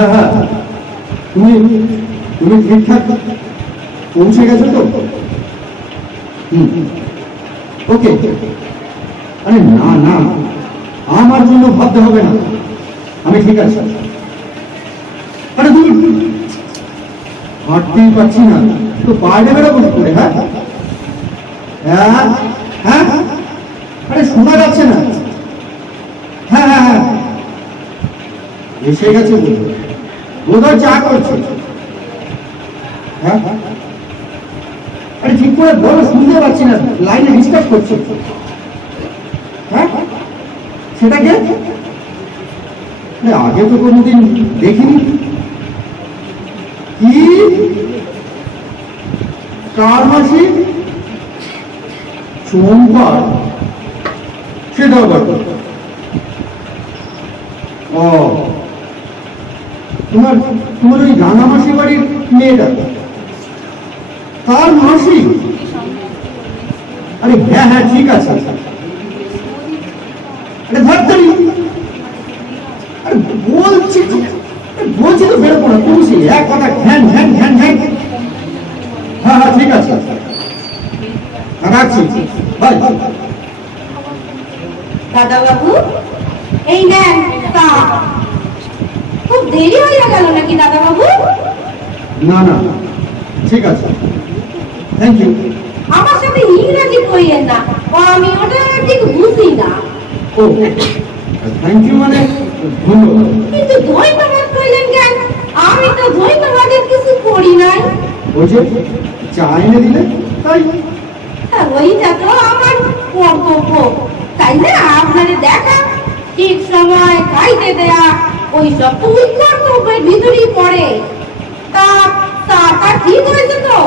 হ্যাঁ হ্যাঁ, তুমি তুমি ঠিকঠাক পৌঁছে গেছো তো? ওকে। আরে না না, আমার জন্য ভাবতে হবে না, আমি ঠিক আছে। আরে তুমি হাঁটতেই পারছি না তো বাইরে বেরোবো কি করে? হ্যাঁ হ্যাঁ হ্যাঁ, আরে শোনা যাচ্ছে না। হ্যাঁ হ্যাঁ হ্যাঁ, এসে গেছে বোধহয় চা করছে। হ্যাঁ, আরে ঠিক করে বলো, শুনতে পাচ্ছি না, লাইনে ডিস্টার্ব করছে। হ্যাঁ, সেটা কে? আগে তো কোনোদিন দেখিনি। কি কার মাসি? চম্পা? সেটা আবার ও, তোমার তোমার ওই রাঙা মাসি বাড়ির মেয়েটা, তার মাসি? আরে হ্যাঁ হ্যাঁ, ঠিক আছে। আরে ধরতারি, আরে বলছি তো বেরোবো না, তুমি সেই এক কথা ঘ্যান ঘ্যান ঘ্যান ঘ্যান। হ্যাঁ হ্যাঁ, ঠিক আছে, রাখছি, বাই। দাদা বাবু, এই নেন তা। খুব দেরি হয়ে গেল নাকি দাদা বাবু? না না, ঠিক আছে, থ্যাংক ইউ। আমার সাথে ইংরেজি কইয়েন না, আমি ওটা ঠিক বুঝি না। ও, থ্যাংক ইউ মানে ধন্যবাদ। কিন্তু ধন্যবাদ কইলেন কেন? আমি তো ধন্যবাদের কিছু করি নাই। ওই যে চা এনে দিলে তাই। ওইটা তো আমার কর্তব্য, তাই না? আপনারে দেখা, ঠিক সময় খাইতে দেয়া, ওই সব তো ওই কর্তব্যের ভিতরেই পড়ে। তা চাটা ঠিক হয়েছে তো?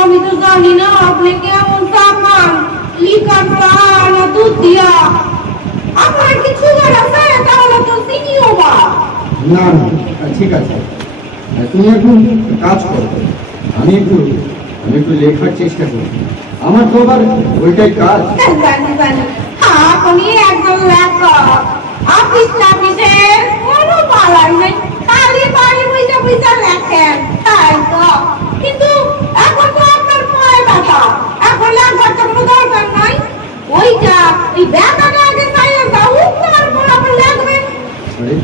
আমি তো জানি না আপনি কেমন চা খান, লিকার চা না দুধ দিয়া। আপনার কি সুগার আছে? তাহলে তো চিনিও বা। না না, ঠিক আছে, তুমি এখন কাজ করো, আমি একটু লেখার চেষ্টা করি। আমার তো আবার ওইটাই কাজ। জানি জানি, আপনি একজন লেখক। অফিস টাফিসের কোনো পালাই নেই, খালি বাড়ি বইসা বইসা লেখেন, তাই তো। কিন্তু এখন তো আপনার পায়ে ব্যথা, এখন লেখার তো কোনো দরকার নাই। ওইটা ওই ব্যথাটা আগে চাইলে যাও, তারপর আবার লেখবেন। আরে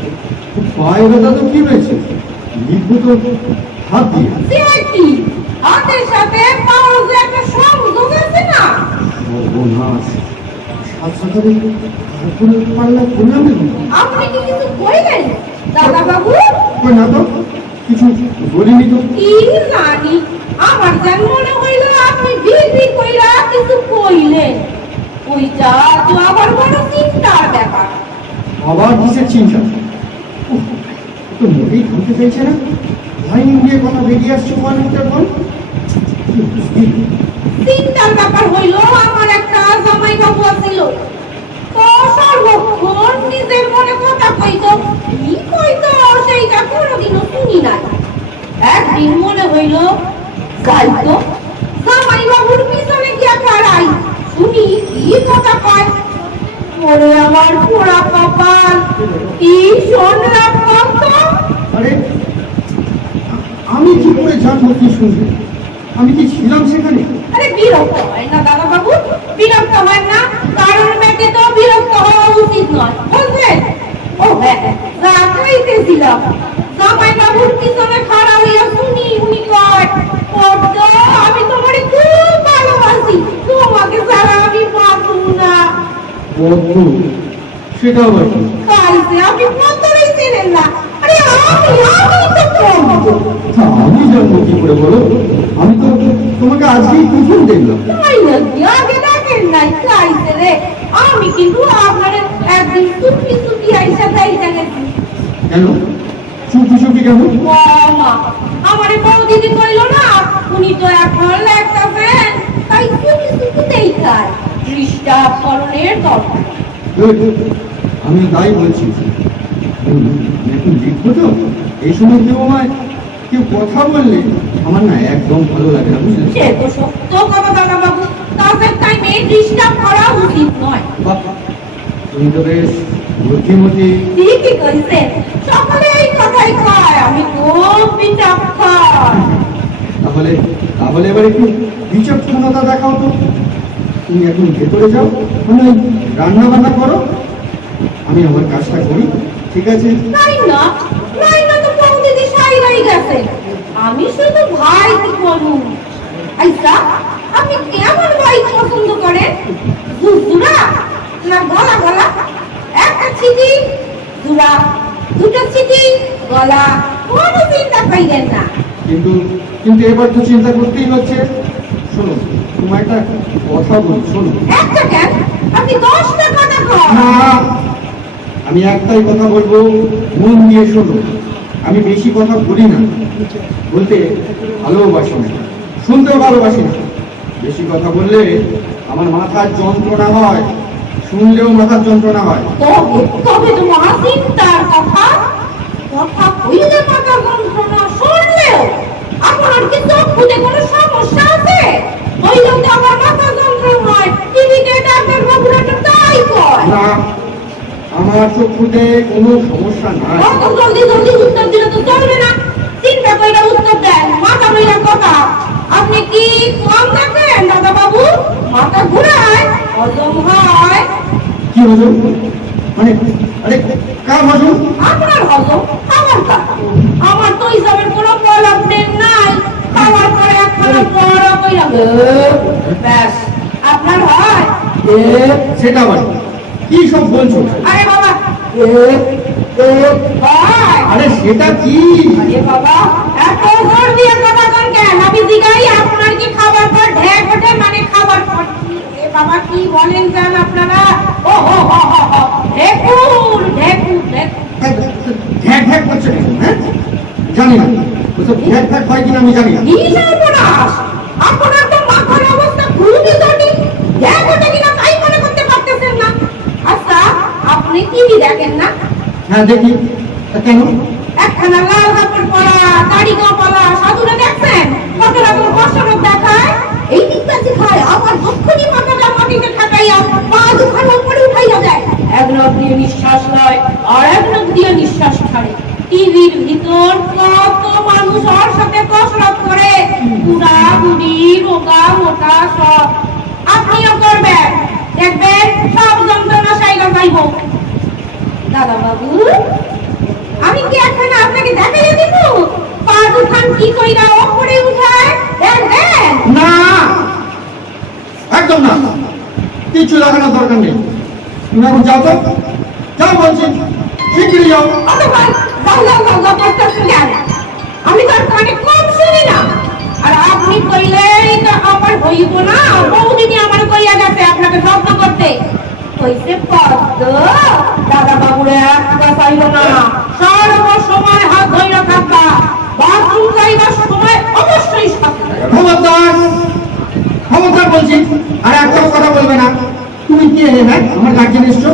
পায়ে ব্যথা তো কি হয়েছে, লিখবো তো হাত দিয়ে। সে কি, হাতের সাথে পাওয়ার যে একটা সংযোগ আছে না? সর্বনাশ, সাথে পাল্লা করলাম নাকি? আপনি কি কিছু কইলেন দাদা বাবু? কই না তো, কিছু বলিনি তো। কি জানি, আমার যেন মনে হইল আপনি বিড়ি কইরা কিছু কইলেন। ওইটা তো আবার বড় চিন্তার ব্যাপার। আবার কিসের চিন্তা? উফ, তো মোটেই থামতে চাইছে না, লাইন দিয়ে কথা বেরিয়ে আসছে অনেকটা পর। চিন্তার ব্যাপার হইল, আমার একটা জামাই বাবু আছিল, তো সর্বক্ষণ নিজের মনে কথা কইতো, কি কইতো সেইটা কোনোদিনও শুনি নাই। একদিন মনে হইল যাইতো জামাই বাবুর পিছনে গিয়া খাড়াই, শুনি কি কথা কয়। ওরে আমার পোড়া কপাল, কি শুনলাম কত। আরে আমি কি করে জানবো কি শুনবে? আমি কি ছিলাম সেখানে? আরে বিরক্ত হয় না দাদা বাবু, বিরক্ত হয় না, কারণ মেয়েকে তো বিরক্ত হওয়া উচিত নয়, বুঝলেন? ও হ্যাঁ, যা কইতেছিলাম, জামাই বাবুর পিছনে খাড়া হইয়া শুনি উনি কয়, "পদ্ম, আমি তোমারে খুব ভালোবাসি, তোমাকে ছাড়া আমি বাঁচব না।" পদ্ম? সেটা আবার কি? কালকে আপনি পদ্মরেই চেনেন না? আরে আমি তো পদ্ম। আমি জানবো কি করে বলো? আমি তো তোমাকে আজকেই প্রথম দেখলাম। তাই নাকি? আগে দেখেন নাই? কাইছে রে, আমি কিন্তু আপনার একদিন চুপি চুপি আইসা যাইতে গেছি। কেন চুপি চুপি কেন? মা, আমারে বউ দিদি কইল না, উনি তো এখন লেখতেছেন, তাই চুপি চুপি দেখায়। দৃষ্টাকরণের দরকার। আমি তাই বলছি, এখন লিখবো তো, এই সময় কেউ কথা বললে আমার না একদম ভালো লাগে না, বুঝলেন? সে তো সত্য কথা দাদা বাবু, তাদের টাইমে ডিস্টার্ব করা উচিত নয়। তুমি তো বেশ বুদ্ধিমতী। ঠিকই কইছেন, সকলে এই কথাই তাহলে তাহলে এবার একটু বিচক্ষণতা দেখাও তো। তুমি এখন ভেতরে যাও, মানে রান্না বান্না করো, আমি আমার কাজটা করি, ঠিক আছে? নাই না তো বৌদিদি সাইরাই গেছে। আমি শুধু ভাই কি করুন। আচ্ছা, আপনি কেমন ভাই পছন্দ করেন? জুরা না গলা গলা? একটা চিঠি জুরা, দুটো চিঠি গলা, কোনো চিন্তা করেন না। কিন্তু কিন্তু এবার তো চিন্তা করতেই হচ্ছে। শোনো, তোমার একটা কথা বলি, শোনো। একটা কেন? আপনি 10টা কথা কন। না, আমি একটাই কথা বলবো, মন দিয়ে শোনো। আমি বেশি কথা বলি না, বলতে ভালোবাসি না, শুনতেও ভালোবাসি না। বেশি কথা বললে আমার মাথার যন্ত্রণা হয়, শুনলেও মাথার যন্ত্রণা হয়। তবে তো মহা চিন্তার কথা। কথা কইলে মাথা যন্ত্রণা, শুনলেও আপনার কি চোখ বুঝে কোনো সমস্যা আছে? হইলেও তো আমার মাথা যন্ত্রণা হয়। টিভিতে ডাক্তার বাবুরা তো তাই কয়। না, আমার চক্ষুতে কোনো সমস্যা নাই। অত জলদি জলদি উত্তর দিলে তো চলবে না। চিন্তা কইরা উত্তর দেন, মাথা লইয়া কথা। আপনি কি কম দেখেন দাদা বাবু? মাথা ঘুরায়, হজম হয়। কি হজম? মানে আরে কার হজম? আপনার হজম, আমার কাজ। আমার তো হিসাবের কোনো প্রলাপ নাই। খাওয়ার পরে একখানা বড় কইরা ব্যাস আপনার হয়। সেটা আবার কি সব বলছো? আরে বাবা হয়। আরে সেটা কি? আরে বাবা এত জোর দিয়ে কথা কন কেন? আমি জিগাই আপনার কি খাবার পর ঢেক ওঠে? মানে খাবার পর এ বাবা কি বলেন জান আপনারা? ও হো হো হো হো ঢেকুর ঢেকুর ঢেকুর। ঢ্যাক ঢ্যাক করছে কেন? হ্যাঁ, জানি না ওসব ঢ্যাক ঢ্যাক হয় কিনা আমি জানি না। কি সর্বনাশ! আপনার তো মাথার অবস্থা খুবই জটিল। ঢেক ওঠে কিনা তাই মনে করতে পারতেছেন না। আচ্ছা, আপনি টিভি দেখেন না? হ্যাঁ দেখি। তা কেন? একখানা লাল কাপড় পরা, দাড়ি গোপালা সাধুরা দেখছেন? কত রকম কসরত দেখায়। এই দিকটা খায় আবার দক্ষিণী মাথাটা মাটিতে ঠাকাইয়া পা দুখানা উপরে উঠাইয়া দেয়। এক নখ দিয়ে নিঃশ্বাস লয় আর এক নখ দিয়ে নিঃশ্বাস ছাড়ে। টিভির ভিতর কত মানুষ ওর সাথে কসরত করে, বুড়া বুড়ি রোগা মোটা সব। আপনিও করবেন, দেখবেন সব যন্ত্রণা সাইলা যাইব। দাদা বাবু, আমি কি এখন আপনাকে দেখাইয়া দিব পা দুখান কি কইরা উপরে উঠায়? দেখবেন? না, একদম না, কিছু লাগানোর দরকার নেই। তুমি এখন যাও তো, যাও বলছি, শিগগিরই যাও। অত ভাই যাও যাও যাও যাও করতেছেন কেন? আমি তো আর কানে কম শুনি না। আর আপনি কইলেই তো আমার হইব না। বৌদিদি আমার কইয়া গেছে আপনাকে যত্ন করতে। কইছে পদ্ম দাদা বাবুরে একটা চাইল না, সর্ব সময় হাত ধইরা থাকবা, বাথরুম যাইবার সময় অবশ্যই সাথে থাকবা। খবরদার, খবরদার বলছি, আর একটা কথা বলবে না। তুমি কে? হ্যাঁ, আমার গার্জেন এসছো,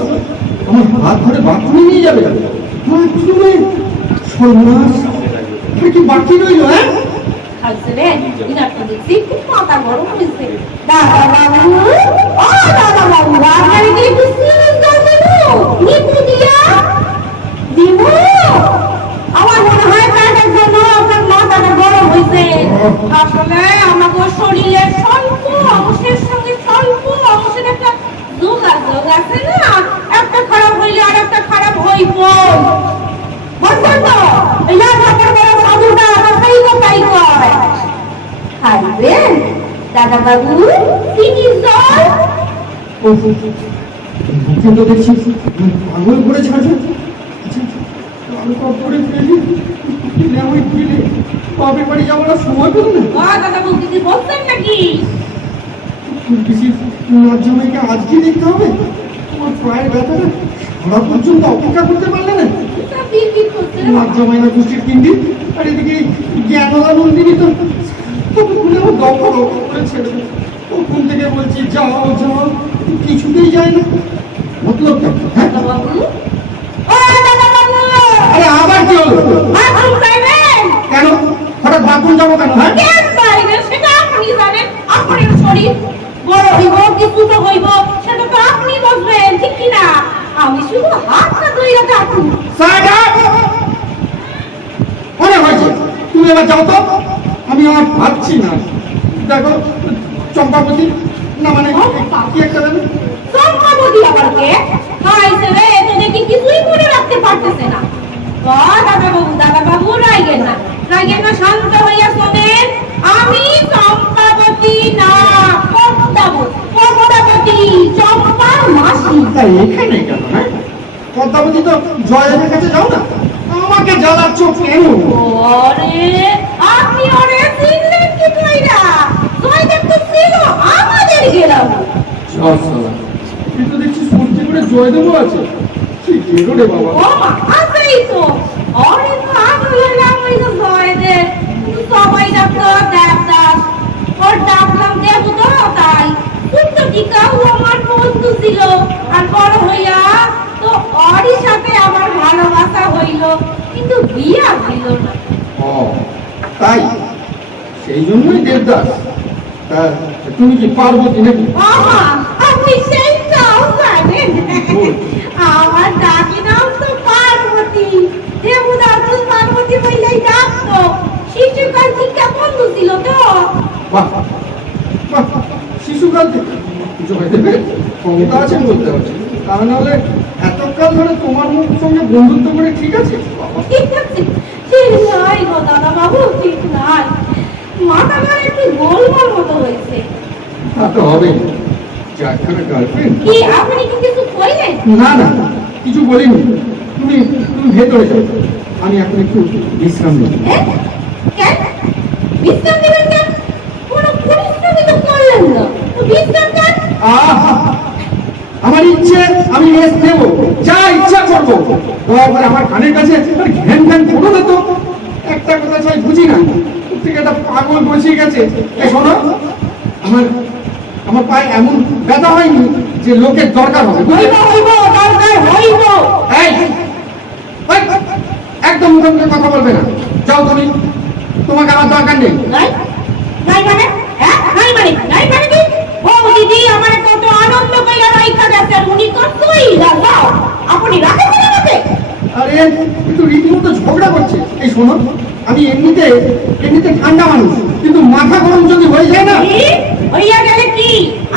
আমার হাত ধরে বাথরুমে নিয়ে যাবে? বাথরুমে? সর্বনাশ, আর কি বাকি রইলো? হ্যাঁ, খাইছিলেন ইনারটা দেখছি খুব মাথা গরম হয়েছে। দাদা বাবু, ও দাদা বাবু, আপনার কি একটু সিরিজ দাও দেবো? নিকু দিয়া দিব? আমার মনে হয় পেটের জন্য আপনার মাথাটা গরম হয়েছে। আসলে আমাদের শরীরের স্বল্প অংশের সঙ্গে স্বল্প অংশের একটা যোগাযোগ আছে না, একটা খারাপ হইলে আর একটা খারাপ হইব। বুঝছেন তো? এই লাফাটার বড় সাধুটা আমার সেই কথাই কয়। খাইবেন দাদা বাবু? চিনি জল? মুখে তো দেখছি পাগল করে ছাড়বে। আচ্ছা, আমি কপ করে ফেলি, ফেলে আমি ফেলে বাপের বাড়ি যাবো না, সময় পেল না। দাদা বাবু কিছু বলছেন নাকি? বেশি ন্যায্য মেয়েকে আজকে দেখতে হবে? তোমার পায়ের ব্যথাটা সারা পর্যন্ত অপেক্ষা করতে পারলে না? ন্যায্য মাইনা গোষ্ঠীর 3 দিন, আর এদিকে জ্ঞানদা নন্দিনী তো খুলে আমার দফা দফা করে ছেড়ে দেবে। কখন থেকে বলছি যাও যাও, কিছুতেই যায় না। মতলব কেন? হ্যাঁ, দাদা বাবু, ও দাদা বাবু, আরে আবার কি হলো? বাথরুম যাইবেন? কেন হঠাৎ বাথরুম যাবো কেন? হ্যাঁ, কেন যাইবেন সেটা আপনি জানেন। আপনার শরীর বড় হইব কি ছোট হইব সেটা তো আপনি বুঝবেন, ঠিক কি না? আমি শুধু হাতটা ধইরা থাকুন। অনেক হয়েছে, তুমি এবার যাও তো। আমি আমি আর পাচ্ছি না। দেখো চম্পাবতী, না মানে কি একটা দেবে। চম্পাবতী আবার কে? খাইছে রে, তো দেখি কিছুই করে রাখতে পারতেছে না। দাদা বাবু রাইগেন না, শান্ত হইয়া শোনেন। আমি চম্পাবতী না, পদ্মাবতী, চম্পার মাসি। তাই এখানে কেন? হ্যাঁ, পদ্মাবতী তো জয়দেবের কাছে যাও না, আমাকে জ্বালাচ্ছ কেন? ওরে আপনি ওরে চিনলেন কি কইরা? জয়দেব তো ছিল আমাদের গেলাম। কিন্তু দেখছি সত্যি করে জয়দেবও আছে। কি গেল রে বাবা? ও মা, আছেই তো। ওরে তো আমি হইলাম ওই তো জয়দেব। সবাই ডাকতো দেবদাস, ওর ডাকলাম দেব তো তাই। কিন্তু টিকাও আমার বন্ধু ছিল, আর বড় হইয়া তো ওরই সাথে আমার ভালোবাসা হইল, কিন্তু বিয়া হইল না। ও তাই, সেই জন্যই দেবদাস। তা তুমি কি পার্বতী নাকি? আহা, আপনি সেইটাও জানেন? আমার দাদি নাম তো পার্বতী। দেবদাস তো পার্বতী বলেই ডাকতো। শিশুকাল থেকে বন্ধু ছিল তো। বাহ বাহ, শিশুকাল থেকে জয়দেবের ক্ষমতা আছে বলতে হচ্ছে। তা নাহলে এতকাল ধরে তোমার মুখ সঙ্গে বন্ধুত্ব করে ঠিক আছে? ঠিক আছে, ঠিক নাই গো দাদা বাবু, ঠিক নাই। মাথাটা একটু গোলমাল মতো হয়েছে। তা তো হবে, চারখানা গার্লফ্রেন্ড। কি আপনি কি কিছু কইলেন? না না, কিছু বলিনি। তুমি তুমি ভেতরে যাও, আমি এখন একটু বিশ্রাম নেব। কেন বিশ্রাম নেবেন? কেন? কোনো পরিশ্রমই তো করলেন না, তো বিশ্রাম কেন? আহা, আমার ইচ্ছে আমি রেস্ট নেব, যা ইচ্ছা করবো। দয়া করে আমার কানের কাছে ঘ্যান ঘ্যান করো না তো। একটা কথা চাই বুঝি না, থেকে একটা পাগল বসে গেছে। এই শোনো, আমার আমার পায়ে এমন ব্যথা হয়নি যে লোকের দরকার হবে। হইব হইব, দরকার হইব। এই, এই, একদম মুখে মুখে কথা বলবে না। যাও তুমি, তোমাকে আমার দরকার নেই। নাই নাই মানে? হ্যাঁ নাই মানে? নাই মানে কি? ও দিদি আমার কত আনন্দ কইরা রাইখা গেছে, উনি কতই লাগাও। আপনি রাখেন না আমাকে? আরে কিন্তু রীতিমতো ঝগড়া করছে। এই শোনো, আমি এমনিতে এমনিতে ঠান্ডা মানুষ, কিন্তু মাথা গরম যদি হয়ে যায় না। কি হইয়া গেলে কি?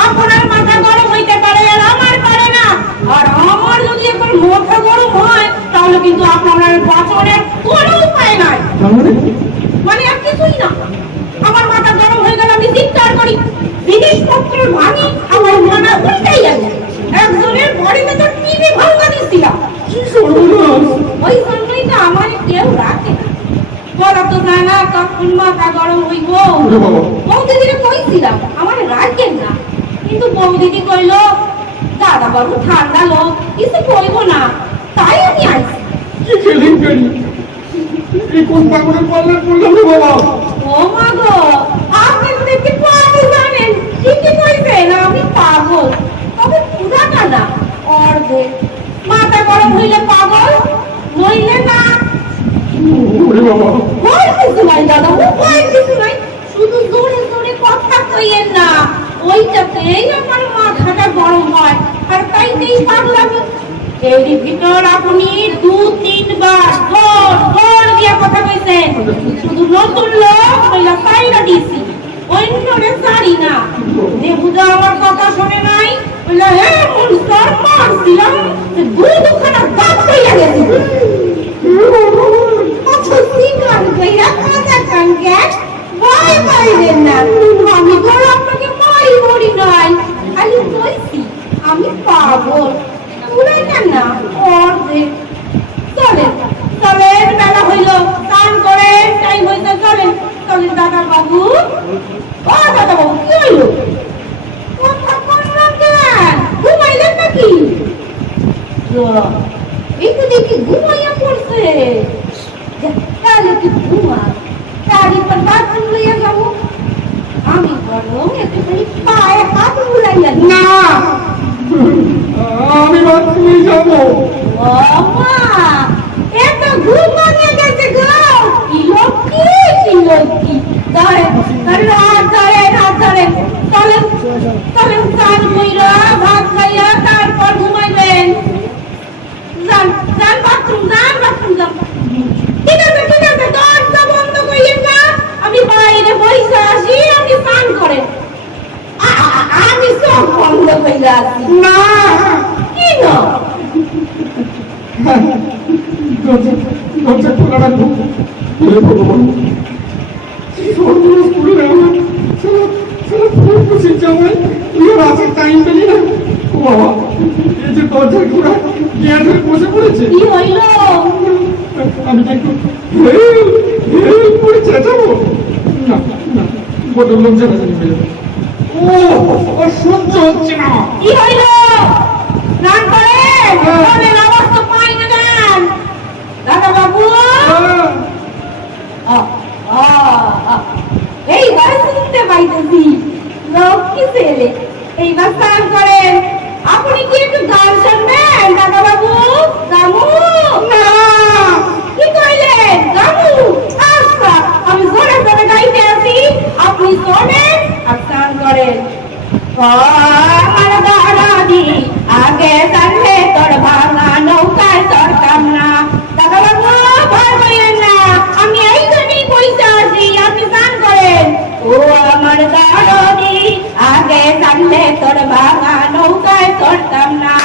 আপনার মাথা গরম হইতে পারে আর আমার পারে না। আর আমার যদি একবার মাথা গরম হয় তাহলে কিন্তু আপনার বাঁচনের কোনো উপায় নাই। মানে আর কিছুই না। আমার মাথা গরম হয়ে গেলে আমি চিৎকার করি, জিনিসপত্র ভাঙি, আমার মনে উল্টাই গেছে। একজনের বাড়িতে তো টিভি ভাঙা দিচ্ছিলাম। কি সর্বনাশ! ওই জন্যই তো আমার কেউ রাখে না। বলা তো যায় না কখন মাথা গরম হইব। ওরে বাবা! বৌদিদিকে কইছিলাম আমার রাখেন না, কিন্তু বৌদিদি কইল দাদা বাবু ঠান্ডা লোক, কিছু কইব না, তাই আমি আইছি। কি কেলেঙ্কারি! এই কোন পাগলের পাল্লায় পড়লাম রে বাবা! ও মা গো, আপনি তো দেখি পাগল জানেন। ঠিকই কইছেন, আমি পাগল, তবে পুরাটা না, অর্ধেক। মাথা গরম হইলে পাগল, নইলে না। ওরে বাবা! ভয় কিছু নাই দাদা, ভয় কিছু নাই। শুধু জোরে জোরে কথা কইয়েন না, ওইটাতেই আমার মাথাটা গরম হয়, আর তাইতেই পাগলামি। এরই ভিতর আপনি 2-3 বার জোর দিয়া কথা কইছেন। শুধু নতুন লোক কইলা পাইরা দিছি, অন্যরে সারি না। দেবুদা আমার কথা শুনে নাই, কইলা হে মন সর মারছিলাম, দুখানা দাঁত কইয়া গেছে। আচ্ছা সিগার কইরা কথা কান গ্যাস ভয় পাইবেন না। আমি তো আপনাকে মারি মরি নাই, খালি কইছি আমি পাগল। পুরাই না অর্ধেক। চলেন চলেন, বেলা হইল, স্নান করে টাইম হইতে চলেন। চলেন দাদা বাবু। ও দাদা বাবু, কি হইল? কথা কন না কেন? ঘুমাইলেন নাকি? এই তো দেখি ঘুমাইয়া পড়ছে। তাহলে কি ঘুমা, তারই পর বাথরুম লইয়া যাবো। আমি বরং একটুখানি পায়ে হাত বুলাইয়া দিই। না, আমি বাথরুমে যাবো। ও মা, এত ঘুমাইয়া গেছে গো। কি লক্ষ্মী, কি লক্ষ্মী। ধরেন হাত ধরেন। চলেন চলেন, স্নান কইরা ভাত খাইয়া তারপর ঘুমাইবেন। যান যান বাথরুম যান। ঠিক আছে, দরজা বন্ধ করিয়েন না, আমি বাইরে ফেলে আসি না কি না দরজা খোলা রাখবো হে ভগবান সর্বনাশ করে আমার ফুল খুশি জামাই তুই আর আছে টাইম পেলি না ও বাবা এই যে দরজার ঘোড়া গিয়ার ধরে বসে পড়েছে কি হইল আমি কি একটু করে চেঁচাবো না না বড় লোক চেঁচাচানি হয়ে যাবে ও সহ্য হচ্ছে না কি হইল রান করে ফোনের আওয়াজ তো পাই না কেন দাদা বাবু এইবার শুনতে পাইতেছি লক্ষ্মী ছেলে এইবার স্নান করেন আপনি কি একটু গান শুনবেন দাদা বাবু গামু না কি কইলেন গামু আচ্ছা আমি জোরে জোরে গাইতে আছি আপনি শোনেন আর স্নান করেন আমার দাদাদি আগে জানলে তোর ভাঙা নৌকায় চড়তাম না দাদা বাবু ভয় করেন না আমি এই জন্যই কইতে আসি আপনি স্নান করেন ও আমার দাদাদি আগে জানলে তোর ভাঙা নৌকায় চড়তাম না